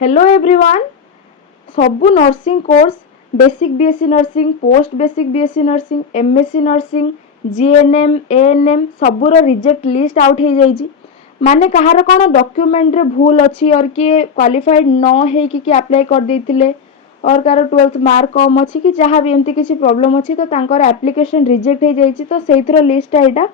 Hello everyone सबू nursing course basic BSc nursing post basic BSc nursing MSc nursing GNM ANM सबूर reject list out हो जाइए माने कहार कौन डॉक्यूमेंट रे भूल अच्छी और किए क्वालिफाइड न है कि अप्लाई कर देते और कार 12th मार्क कम अच्छी कि जहाँ भी एमती किसी प्रॉब्लम अच्छी तो तांकर एप्लिकेशन रिजेक्ट हो जाइए तो से लिस्टा यहाँ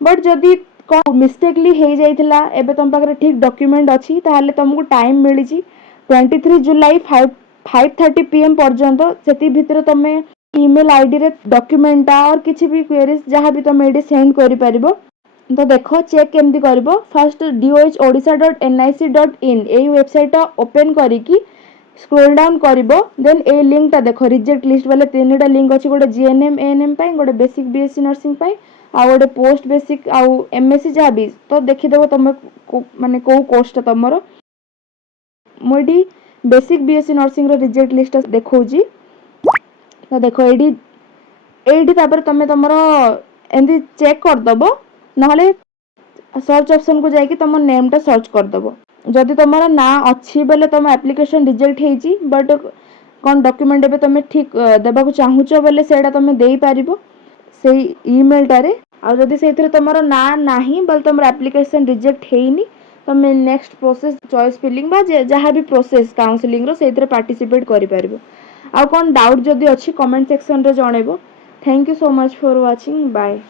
बट जदि कौन मिस्टेकली हो जाइला एबे तुम पाखे ठीक डॉक्यूमेंट अच्छी ताहले तुमको टाइम मिली 23 जुलाई 5:30 PM पर्यंत से भितर तुम ईमेल आईडी रे डॉक्यूमेंटा और किसी भी क्वेरीज जहाँ भी तुम ये सेंड कर पारिबो। तो देख चेक केमती कर फास्ट dohodisha.nic.in यही वेबसाइट ओपन करिकी स्क्रोल डाउन कर देन ए लिंकटा देख रिजेक्ट लिस्ट वाले 3टा लिंक अच्छी गोटे जीएनएम एएनएम गोटे बेसिक बीएससी नर्सिंग आ गोटे पोस्ट बेसिक आउ एमएससी जहाँ भी तो देखीदेव तुम माने कौ कोर्सटा तुमर मुझे basic BSc nursing reject list देखौजी तो देख ये तुम तुमर एमती चेक करदब नहले सर्च ऑप्शन को जाकि तुम नेमटा सर्च करदब जदि तुम ना अच्छी बेले तुम एप्लिकेशन रिजेक्ट होइची बट कौन डॉक्यूमेंट एबे तुम ठीक देबाक चाहूच बेले सेटा तुम दे पारिबो से ईमेल टारे आ जदि सेथिरे तुमर ना नाही बेले तुमर एप्लिकेशन रिजेक्ट हेइनी तुम नेक्स्ट प्रोसेस चॉइस फिलिंग बा जहाँ भी प्रोसेस काउंसलिंग रो सेथिरे पार्टिसिपेट करि पारिबो आ कौन डाउट जदि अच्छी कमेंट सेक्शन रे जणेबो। Thank you so much for watching bye.